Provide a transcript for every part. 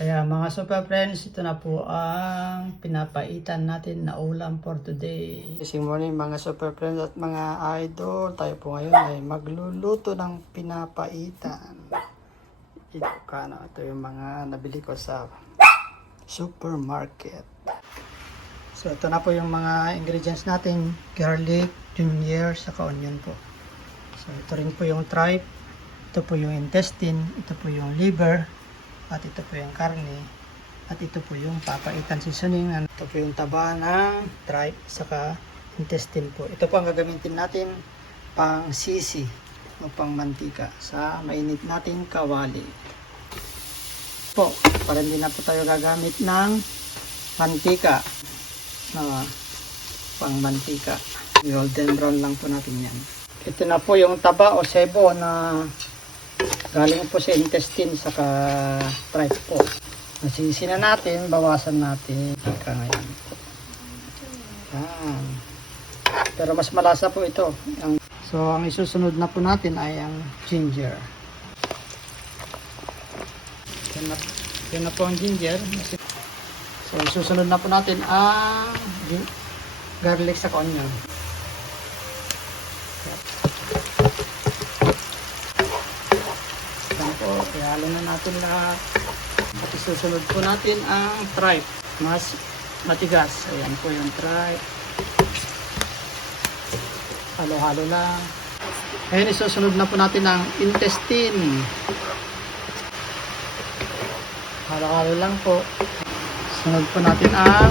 Kaya mga super friends, ito na po ang pinapaitan natin na ulam for today. Good morning mga super friends at mga idol. Tayo po ngayon ay magluluto ng pinapaitan. Ito yung mga nabili ko sa supermarket. So ito na po yung mga ingredients natin. Garlic, ginger, saka onion po. So ito rin po yung tripe. Ito po yung intestine. Ito po yung liver. At ito po yung karne. At ito po yung papaitan seasoning. Ito po yung taba ng tripe saka intestine po. Ito po ang gagamitin natin pang sisi o pang mantika sa mainit natin kawali. Po, para hindi na po tayo gagamit ng mantika. Pang mantika. Golden brown lang po natin yan. Ito na po yung taba o sebo na galing po sa intestine saka tripe po. Nasisi na natin, bawasan natin ngayon. Yan. Pero mas malasa po ito. So ang isusunod na po natin ay ang ginger. Yan na po ang ginger. So isusunod na po natin ang garlic sa onion. Ihalo na natin lahat. At isusunod po natin ang tripe. Mas matigas. Ayan po yung tripe. Halo-halo lang. Ayan, isusunod na po natin ang intestine. Halo-halo lang po. Sunod po natin ang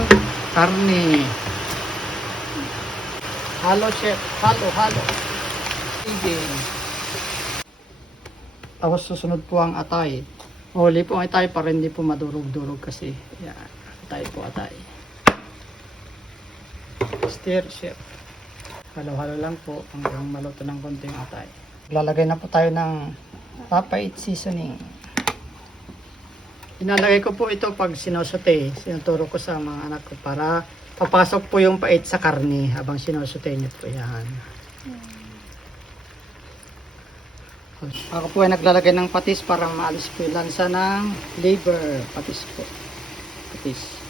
karne. Halo, chef. Halo-halo. Sige. Tapos susunod po ang atay. Huli po ang atay para hindi po madurog-durog kasi. Yan. Atay po atay. Stir, chef. Halo-halo lang po hanggang maluto ng konting atay. Lalagay na po tayo ng papait seasoning. Inalagay ko po ito pag sinusote. Sinuturo ko sa mga anak ko para papasok po yung pait sa karne habang sinusote niyo po yan. Ako po ay naglalagay ng patis para maalis po yung lansa ng liver. Patis po. Patis.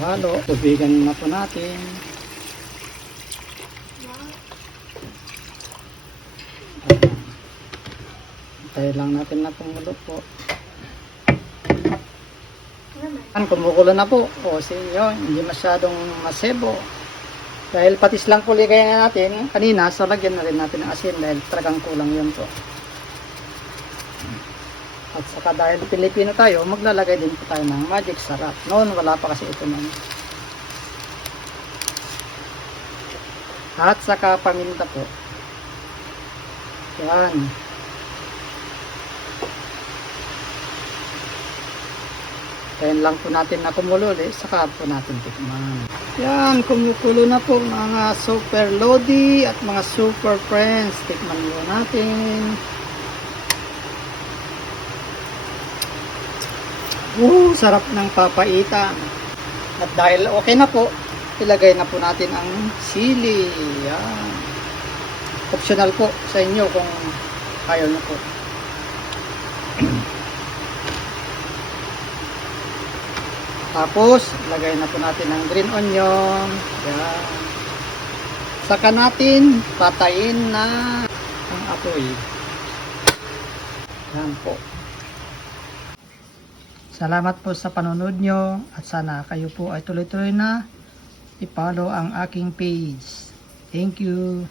Halo. Tubigan na po natin. Tayo lang natin na pumulo po. Kumukulo na po. O yun, hindi masyadong masebo. Dahil patis lang po ligay na natin kanina, so lagyan na rin natin ng asin dahil talagang kulang yun po. At saka dahil Pilipino tayo, maglalagay din po tayo ng magic sarap. Noon wala pa kasi ito noon. At saka paminta po. Yan. Ayan lang po natin na kumulo ulit, saka po natin tikman. Yan, kumukulo na po mga super lodi at mga super friends. Tikman mo natin. Sarap ng papaitan. At dahil okay na po, ilagay na po natin ang sili. Yan. Optional po sa inyo kung ayaw na po. Tapos, lagay na po natin ang green onion. Yan. Saka natin patayin na ang apoy. Yan po. Salamat po sa panonood nyo at sana kayo po ay tuloy-tuloy na i-follow ang aking page. Thank you.